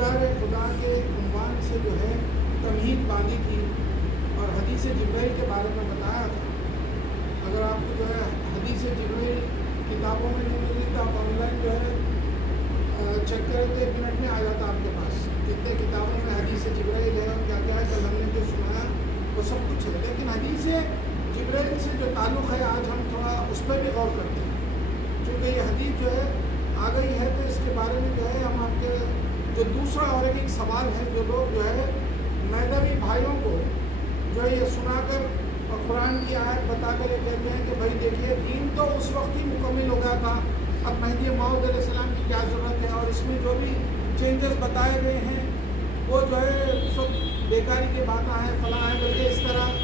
دیدار خدا کے عنوان سے جو ہے تمہید باندھی تھی اور حدیث جبرائیل کے بارے میں بتایا تھا. اگر آپ کو جو ہے حدیث جبرائیل کتابوں میں نہیں ملی تو آپ آن لائن جو ہے چیک کریں تو 1 منٹ میں آ جاتا آپ کے پاس کتنے کتابوں میں حدیث جبرائیل ہے اور کیا کیا ہے. کل ہم نے جو سنا وہ سب کچھ ہے, لیکن حدیث جبرائیل سے جو تعلق ہے آج ہم تھوڑا اس پہ بھی غور کرتے ہیں. چونکہ یہ حدیث جو ہے آ گئی ہے تو اس کے بارے میں جو ہے ہم آپ کے جو دوسرا اور ایک سوال ہے, جو لوگ جو ہے مذہبی بھائیوں کو جو ہے یہ سنا کر اور قرآن کی آیت بتا کر یہ کہتے ہیں کہ بھائی دیکھیے دین تو اس وقت ہی مکمل ہو گیا تھا, اب مہدی موعود علیہ السلام کی کیا ضرورت ہے, اور اس میں جو بھی چینجز بتائے گئے ہیں وہ جو ہے سب بیکاری کی باتیں ہیں فلاں ہیں, بلکہ اس طرح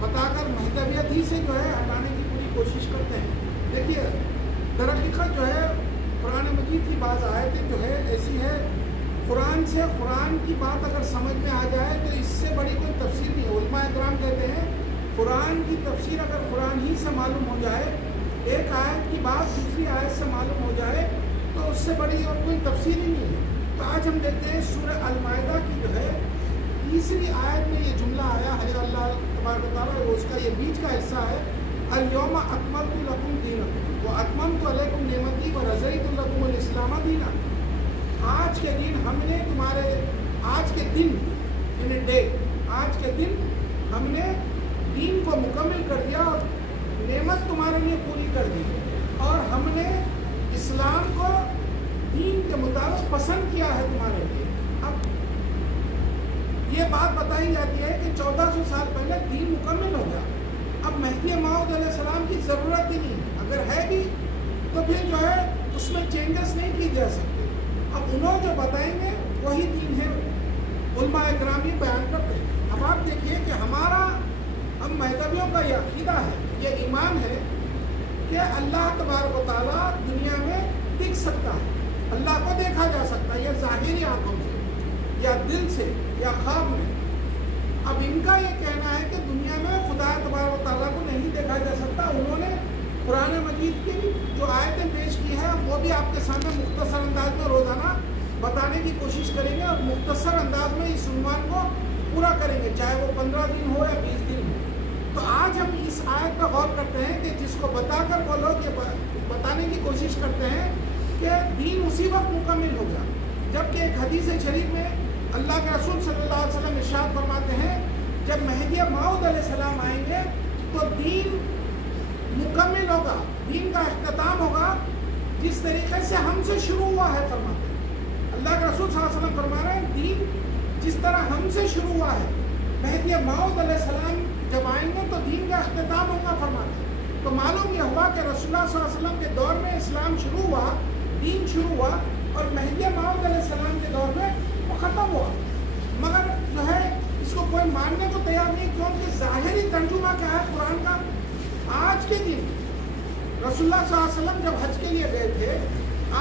بتا کر مہذبیت ہی سے جو ہے ہٹانے کی پوری کوشش کرتے ہیں. دیکھیے در حقیقت جو ہے قرآن مجید کی بعض آیتیں جو ہے ایسی ہے, قرآن سے قرآن کی بات اگر سمجھ میں آ جائے تو اس سے بڑی کوئی تفسیر نہیں ہے. علماء اکرام کہتے ہیں قرآن کی تفسیر اگر قرآن ہی سے معلوم ہو جائے, ایک آیت کی بات دوسری آیت سے معلوم ہو جائے تو اس سے بڑی اور کوئی تفسیر ہی نہیں ہے. تو آج ہم دیکھتے ہیں سورہ المائدہ کی جو ہے تیسری آیت میں یہ جملہ آیا ہے, اللہ تبارک و تعالیٰ اس کا یہ بیچ کا حصہ ہے, الیوم اکملت لکم دینکم واتممت علیکم نعمتی ورضیت لکم الاسلام دینا. آج کے دن ہم نے تمہارے آج کے دن یعنی ڈے آج کے دن ہم نے دین کو مکمل کر دیا اور نعمت تمہارے لیے پوری کر دی, اور ہم نے اسلام کو دین کے مطابق پسند کیا ہے تمہارے لیے. اب یہ بات بتائی جاتی ہے کہ 1400 سال پہلے دین مکمل ہو گیا, اب مہدی موعود علیہ السلام کی ضرورت ہی نہیں ہے, اگر ہے بھی تو پھر جو ہے اس میں چینجز نہیں کی جا سکتے. اب انہوں جو بتائیں گے وہی دین ہے, علماء اکرام یہ بیان کرتے ہیں. اب آپ دیکھیے کہ ہمارا ہم مذہبیوں کا یہ عقیدہ ہے, یہ ایمان ہے کہ اللہ تبارک و تعالیٰ دنیا میں دکھ سکتا ہے, اللہ کو دیکھا جا سکتا ہے, یا ظاہری آنکھوں سے یا دل سے یا خواب میں. اب ان کا یہ کہنا ہے کہ دنیا میں خدا تبارک و تعالیٰ کو نہیں دیکھا جا سکتا. انہوں نے قرآن مجید کی جو آیتیں پیش کی ہیں وہ بھی آپ کے سامنے مختصر انداز میں روزانہ بتانے کی کوشش کریں گے, اور مختصر انداز میں اس عنوان کو پورا کریں گے, چاہے وہ 15 دن ہو یا 20 دن ہو. تو آج ہم اس آیت پر غور کرتے ہیں کہ جس کو بتا کر وہ لوگ یہ بتانے کی کوشش کرتے ہیں کہ دین اسی وقت مکمل ہو گیا, جبکہ ایک حدیث شریف میں اللہ کے رسول صلی اللہ علیہ وسلم ارشاد فرماتے ہیں جب مہدی موعود علیہ السلام آئیں گے تو دین مکمل ہوگا, دین کا اختتام ہوگا جس طریقے سے ہم سے شروع ہوا ہے. فرماتے ہیں اللہ کے رسول صلی اللہ علیہ وسلم فرما رہے ہیں دین جس طرح ہم سے شروع ہوا ہے, مہدی موعود علیہ السلام جب آئیں گے تو دین کا اختتام ہوگا. فرماتے ہیں تو معلوم یہ ہوا کہ رسول اللہ صلی اللہ علیہ وسلم کے دور میں اسلام شروع ہوا, دین شروع ہوا, اور مہدی موعود علیہ السلام کے دور میں وہ ختم ہوا. مگر جو ہے اس کو کوئی ماننے کو تیار نہیں, کیونکہ ظاہری ترجمہ کیا ہے قرآن کا. آج کے دن رسول اللہ صلی اللہ علیہ وسلم جب حج کے لیے گئے تھے,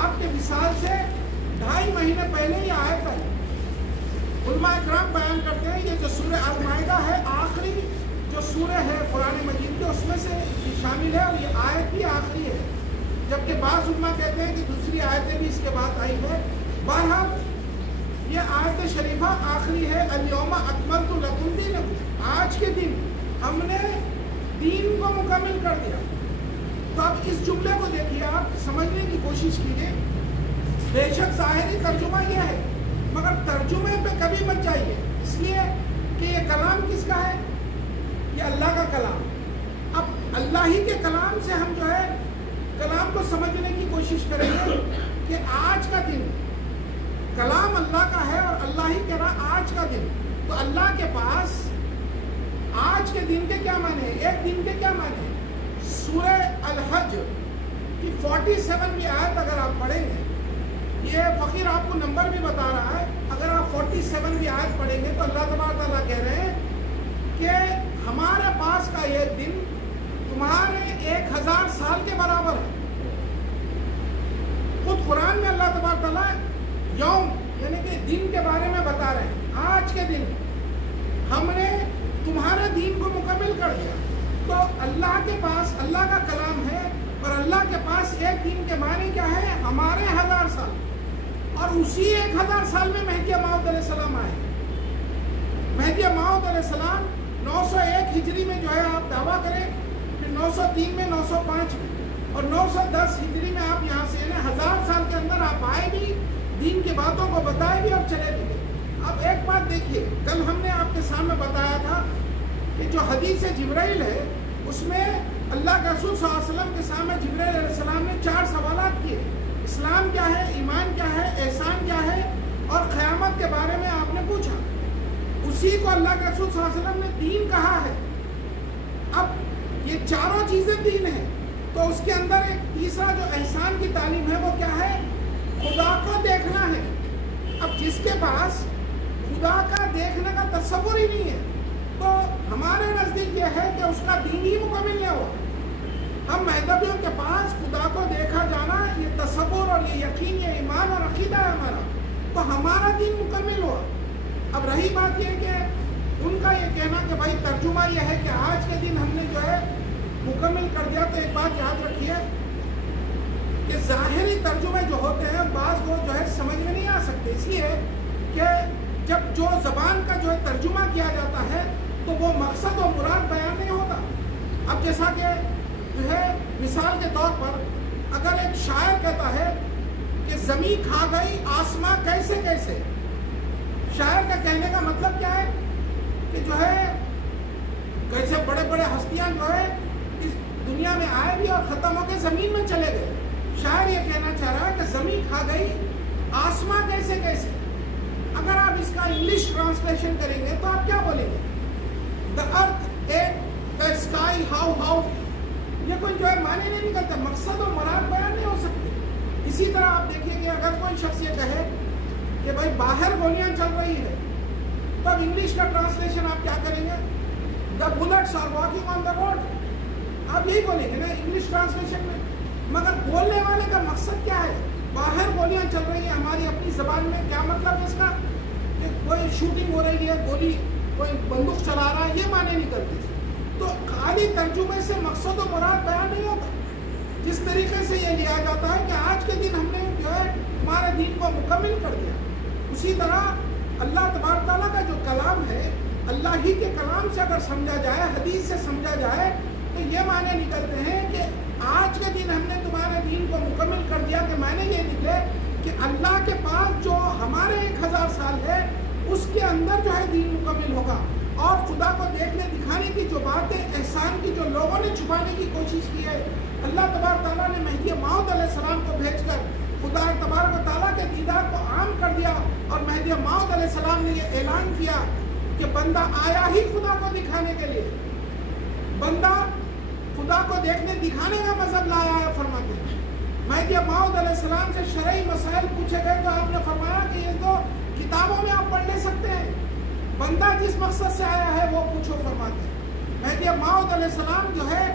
آپ کے وصال سے 2.5 مہینے پہلے یہ آیت آئی. علماء اکرام بیان کرتے ہیں یہ جو سورہ المائدہ ہے آخری جو سورہ ہے قرآن مجید کے اس میں سے شامل ہے, اور یہ آیت بھی آخری ہے, جبکہ بعض علماء کہتے ہیں کہ دوسری آیتیں بھی اس کے بعد آئی ہے. بہرحال یہ آیت شریفہ آخری ہے, الیوم اکملت لکم دینکم, آج کے دن ہم نے دین کو مکمل کر دیا. تو اب اس جملے کو دیکھیے, آپ سمجھنے کی کوشش کیجیے. بے شک ظاہری ترجمہ یہ ہے, مگر ترجمے پہ کبھی مت جائیے, اس لیے کہ یہ کلام کس کا ہے, یہ اللہ کا کلام. اب اللہ ہی کے کلام سے ہم جو ہے کلام کو سمجھنے کی کوشش کریں گے کہ آج کا دن کلام اللہ کا ہے اور اللہ ہی کہہ رہا آج کا دن. تو اللہ کے پاس آج کے دن کے کیا معنی ہے, ایک دن کے کیا معنی ہے. سورہ الحج کی 47ویں آیت اگر آپ پڑھیں گے, یہ فقیر آپ کو نمبر بھی بتا رہا ہے, اگر آپ 47ویں آیت پڑھیں گے تو اللہ تبارک تعالیٰ کہہ رہے ہیں کہ ہمارے پاس کا یہ دن تمہارے 1000 سال کے برابر ہے. خود قرآن میں اللہ تبارک تعالیٰ یوم یعنی کہ دن کے بارے میں بتا رہے ہیں, آج کے دن ہم نے تمہارے دین کو مکمل کر دیا. تو اللہ کے پاس اللہ کا کلام ہے, اور اللہ کے پاس ایک دن کے معنی کیا ہے, ہمارے 1000 سال. اور اسی 1000 سال میں مہدی موعود علیہ السلام آئے. مہدی موعود علیہ السلام 901 ہجری میں جو ہے آپ دعویٰ کریں، پھر 903 میں، 905 میں اور 910 ہجری میں آپ یہاں سے 1000 سال کے اندر آپ آئے بھی، دین کی باتوں کو بتائے بھی اور چلے بھی گئے. اب ایک بات دیکھیے، کل ہم نے آپ کے سامنے بتایا تھا کہ جو حدیث جبرائیل ہے اس میں اللہ کے رسول صلی اللہ علیہ وسلم کے سامنے جبرائیل علیہ السلام نے 4 سوالات کیے. اسلام کیا ہے، ایمان کیا ہے، احسان کیا ہے اور قیامت کے بارے میں آپ نے پوچھا. اسی کو اللہ کے رسول صلی اللہ علیہ وسلم نے دین کہا ہے. اب یہ چاروں چیزیں دین ہیں، تو اس کے اندر ایک تیسرا جو احسان کی تعلیم ہے وہ کیا ہے؟ خدا کو دیکھنا ہے. اب جس کے پاس خدا کا دیکھنے کا تصور ہی نہیں ہے تو ہمارے نزدیک یہ ہے کہ اس کا دین ہی مکمل نہیں ہوا. ہم مہذبیوں کے پاس خدا کو دیکھا جانا، یہ تصور اور یہ یقین، یہ ایمان اور عقیدہ ہے ہمارا، تو ہمارا دین مکمل ہوا. اب رہی بات یہ کہ ان کا یہ کہنا کہ بھائی ترجمہ یہ ہے کہ آج کے دن ہم نے جو ہے مکمل کر دیا، تو ایک بات یاد رکھیے کہ ظاہری ترجمے جو ہوتے ہیں بعض وہ جو ہے سمجھ میں نہیں آ سکتے، اس لیے کہ جب جو زبان کا جو ہے ترجمہ کیا جاتا ہے تو وہ مقصد و مراد بیان نہیں ہوتا. اب جیسا کہ جو ہے مثال کے طور پر اگر ایک شاعر کہتا ہے کہ زمین کھا گئی آسماں کیسے کیسے، شاعر کا کہنے کا مطلب کیا ہے کہ جو ہے کیسے بڑے بڑے ہستیاں جو ہے اس دنیا میں آئے بھی اور ختم ہو کے زمین میں چلے گئے. شاعر یہ کہنا چاہ رہا ہے کہ زمین کھا گئی آسماں کیسے کیسے. اگر آپ اس کا انگلش ٹرانسلیشن کریں گے تو آپ کیا بولیں گے؟ The earth at the sky how how. یہ کوئی جو ہے معنی نہیں نکلتا، مقصد اور مراد بیان نہیں ہو سکتے. اسی طرح آپ دیکھیں کہ اگر کوئی شخص یہ کہے کہ بھائی باہر گولیاں چل رہی ہے، تو اب انگلش کا ٹرانسلیشن آپ کیا کریں گے؟ The bullets are walking on the road. آپ یہی بولیں گے نا انگلش ٹرانسلیشن میں. مگر بولنے والے کا مقصد کیا ہے؟ باہر گولیاں چل رہی ہیں، ہماری اپنی زبان میں کیا مطلب ہے اس کا کہ کوئی شوٹنگ ہو رہی ہے، گولی کوئی بندوق چلا رہا ہے، یہ معنی نہیں کرتے. تو خالی ترجمے سے مقصد و مراد بیان نہیں ہوتا. جس طریقے سے یہ لیا جاتا ہے کہ آج کے دن ہم نے جو ہے ہمارے دین کو مکمل کر دیا، اسی طرح اللہ تبارک تعالیٰ کا جو کلام ہے، اللہ ہی کے کلام سے اگر سمجھا جائے، حدیث سے سمجھا جائے، تو یہ معنی نکلتے ہیں کہ آج کے دن ہم نے تمہارے دین کو مکمل کر دیا. کہ میں نے یہ نکلے کہ اللہ کے پاس جو ہمارے 1000 سال ہے اس کے اندر جو ہے دین مکمل ہوگا. اور خدا کو دیکھنے دکھانے کی جو باتیں احسان کی جو لوگوں نے چھپانے کی کوشش کی ہے، اللہ تبارک تعالیٰ نے مہدی موعود علیہ السلام کو بھیج کر خدا تبارک و تعالیٰ کے دیدار کو عام کر دیا. اور مہدی موعود علیہ السلام نے یہ اعلان کیا کہ بندہ آیا ہی خدا کو دکھانے کے لیے، بندہ خدا کو دیکھنے دکھانے کا مذہب لایا ہے. فرماتے ہیں مہدی موعود علیہ السلام سے شرعی مسائل پوچھے گئے تو آپ نے فرمایا کہ یہ تو کتابوں میں آپ پڑھ لے سکتے ہیں، بندہ جس مقصد سے آیا ہے وہ پوچھو. فرماتے ہیں مہدی موعود علیہ السلام جو ہے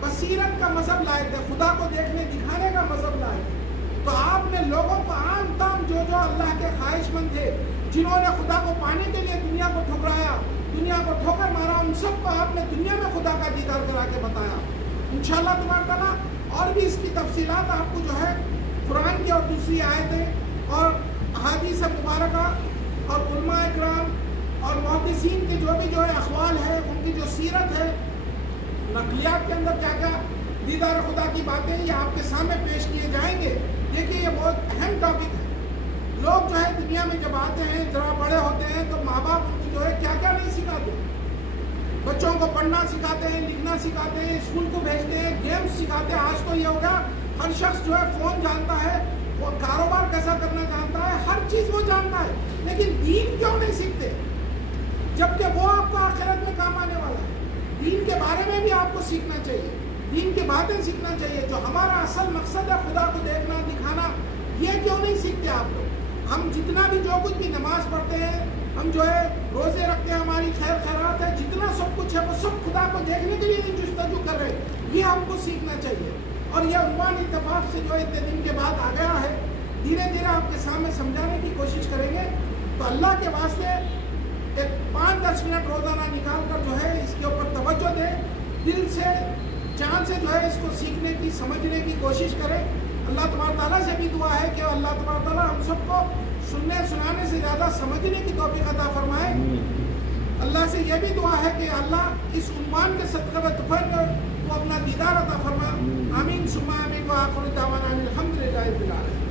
بصیرت کا مذہب لائے تھے، خدا کو دیکھنے دکھانے کا مذہب لائے تھے. تو آپ نے لوگوں کو عام تام جو اللہ کے خواہش مند تھے، جنہوں نے خدا کو پانے کے لیے دنیا کو ٹھکرایا، دنیا کو ٹھوکر مارا، ان سب کو آپ نے دنیا میں خدا کا دیدار کرا کے بتایا. انشاءاللہ تبارک تعالیٰ اور بھی اس کی تفصیلات آپ کو جو ہے قرآن کی اور دوسری آیتیں اور احادیث مبارکہ اور علماء اکرام اور محدثین کے جو بھی اقوال ہے، ان کی جو سیرت ہے، نقلیات کے اندر کیا کیا دیدار خدا کی باتیں یہ آپ کے سامنے پیش کیے جائیں گے. دیکھیے یہ بہت اہم ٹاپک ہے. لوگ جو ہے دنیا میں جب آتے ہیں، ذرا بڑے ہوتے ہیں، تو ماں باپ ان کو جو ہے کیا کیا نہیں سکھاتے. بچوں کو پڑھنا سکھاتے ہیں، لکھنا سکھاتے ہیں، اسکول کو بھیجتے ہیں، گیمز سکھاتے ہیں. آج تو یہ ہوگا ہر شخص جو ہے فون جانتا ہے، وہ کاروبار کیسا کرنا جانتا ہے، ہر چیز وہ جانتا ہے، لیکن دین کیوں نہیں سیکھتے؟ جبکہ وہ آپ کو آخرت میں کام آنے والا ہے. دین کے بارے میں بھی آپ کو سیکھنا چاہیے، دین کی باتیں سیکھنا چاہیے. جو ہمارا اصل مقصد ہے خدا کو دیکھنا دکھانا، یہ کیوں نہیں سیکھتے آپ لوگ؟ ہم جتنا بھی جو کچھ بھی نماز پڑھتے ہیں، ہم جو ہے روزے رکھتے ہیں، ہماری خیر خیرات ہے، جتنا سب کچھ ہے وہ سب خدا کو دیکھنے کے لیے جستجو کر رہے ہیں. یہ ہم کو سیکھنا چاہیے. اور یہ عنوان اتفاق سے جو اتنے دن کے بعد آ گیا ہے، دھیرے دھیرے آپ کے سامنے سمجھانے کی کوشش کریں گے. تو اللہ کے واسطے ایک 5-10 منٹ روزانہ نکال کر جو ہے اس کے اوپر توجہ دیں، دل سے جان سے جو ہے اس کو سیکھنے کی سمجھنے کی کوشش کریں. اللہ تبارک تعالیٰ سے بھی دعا ہے کہ اللہ تبارک تعالیٰ ہم سب کو سننے سنانے سے زیادہ سمجھنے کی توفیق عطا فرمائے۔ اللہ سے یہ بھی دعا ہے کہ اللہ اس عنوان کے صدقہ طفیل کو اپنا دیدار عطا فرما۔ آمین ثم آمین وآخر دعوانا الحمدللہ رب العالمین۔